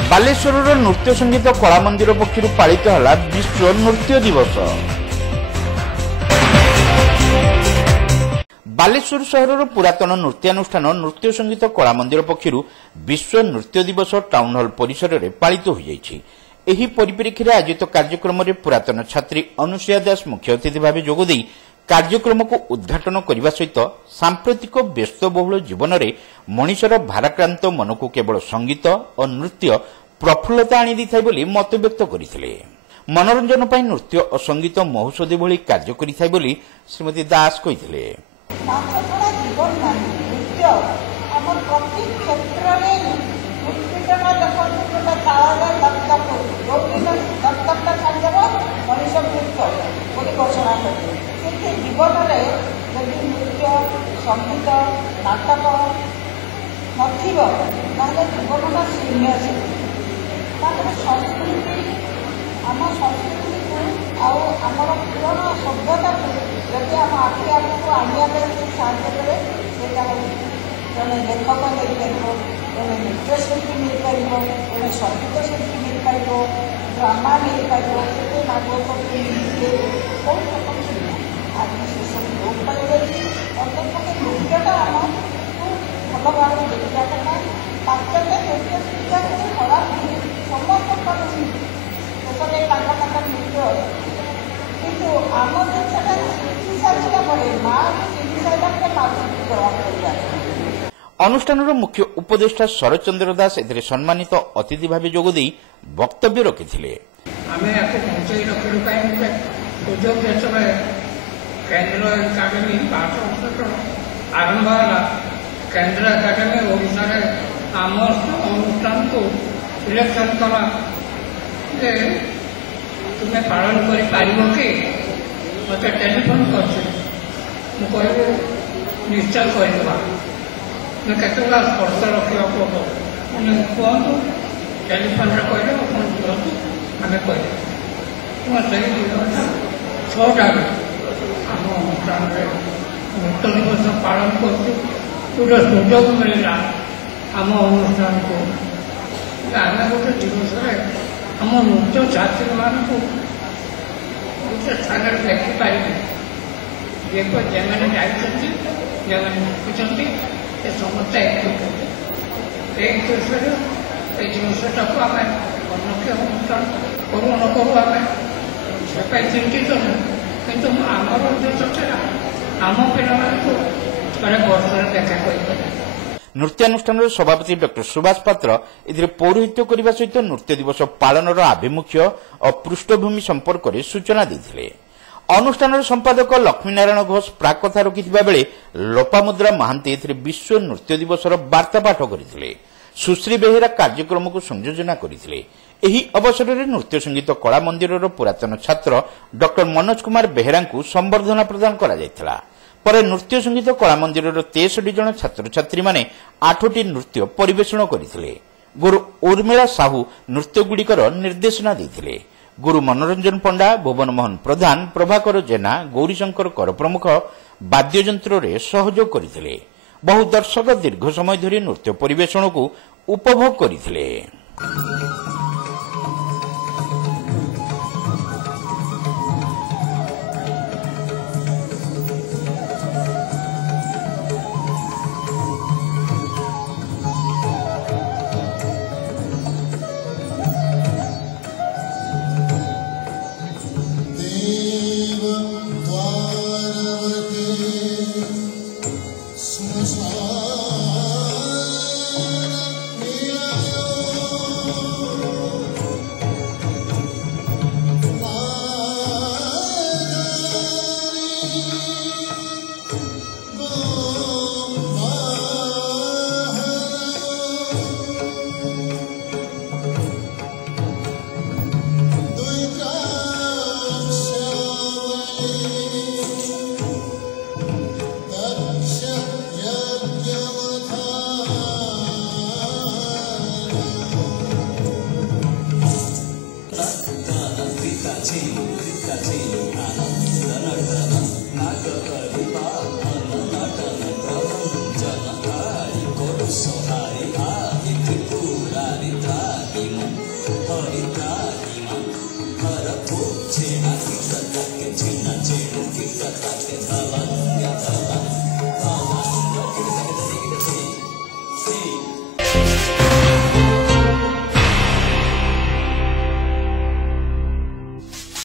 बालेश्वर नृत्य संगीत कला मंदिर पक्षर पालित है विश्व नृत्य दिवस। बालेश्वर सहर पुरातन नृत्यानुष्ठान नृत्य संगीत कला मंदिर पक्षर विश्व नृत्य दिवस टाउन हॉल परिसर में पालित हो जाइछि। एही परिप्रेक्षी में आयोजित कार्यक्रम में पुरातन छात्री अनुसुया दास मुख्य अतिथि भाव जोगदे कार्यक्रम को उद्घाटन करने सहित सांप्रतिक व्यस्तबहुल जीवन में मनिषर भाराक्रांत मन को केवल संगीत और नृत्य प्रफुल्लता आनी देता बोली मत व्यक्त करते। मनोरंजन पर नृत्य और संगीत महोत्सव भली कार्य करिथाय बोली श्रीमती दास कहिथिले। जीवन में यदि नृत्य संगीत नाटक नथिबो ताले जीवनटा शून्य से संस्कृति आम संस्कृति को आमर पुराना सभ्यता को जब आम आखि आगे आनिया साहय करे जड़े लेखक मिल पार जड़े नृत्यशिल्पी मिल पार जड़े संगीत शिल्पी मिल पार ड्रामा मिल पार नाटक बहुत रकम आज से सब लोग पाइबे अंतर्पक्षे नृत्यटा आम भल भाव देखा करना पाचन नृत्य शिक्षा को खराब समस्त नृत्य किंतु आम जिनसा शिखी सारा माँ शिखी सारा अनुष्ठान मुख्य उपदेष्टा शरचंद्र दास ए सम्मानित अतिथि भाव जोगदे वक्तव्य रखिथिले। केंद्र एकाडेमी 5 वर्ष आरंभ है। केंद्र एकाडेमी ओडिशा आम अनुष्ठान को सिलेक्शन कला तुम्हें पालन कर मत टेलीफोन कर निश्चय करवा केतला स्पर्श रखा कहतु टेलीफोन कहले आम कह 6टा आम अनुष्ठान नृत्य दिवस पालन कर सुजोग मिलला आम अनुष्ठान को आम गोटे दिवस आम नृत्य छात्री मान गोटे स्थान देखिपारे जे मैंने शिखी समस्ते एक जिनसा को आम अन्य अनुष्ठान करूँ न करूँ आम से चिंतित किंतु आमर उद्देश्य आम पे वर्ष देखा कर। नृत्यानुष्ठान सभापति डॉ सुभाष पात्र ए पौरोहित्य करने सहित नृत्य दिवस पालन आभिमुख्य और पृष्ठभूमि संपर्क में सूचना देते। अनुष्ठान संपादक लक्ष्मीनारायण घोष प्राक कथा रखिथिबा बेले लोपामुद्रा महांती विश्व नृत्य दिवस वार्ता पाठ करते। सुश्री बेहेरा कार्यक्रम को संयोजना करते। एही अवसर में नृत्य संगीत कला मंदिर पुरातन छात्र डॉ मनोज कुमार बेहेरा को संबर्धना प्रदान करा जायथिला। पर नृत्य संगीत कला मंदिर 63 जन छात्र छात्री माने 8टी नृत्य परिवेषण करथिले। गुरु उर्मिला साहू नृत्य गुड़िकर निर्देशना देथिले। गुरु मनोरंजन पंडा, भुवन मोहन प्रधान, प्रभाकर जेना, गौरीशंकर कर प्रमुख वाद्ययंत्र रे सहयोग करथिले। बहु दर्शक दीर्घ समय धरी नृत्य परिवेषण को उपभोग करथिले।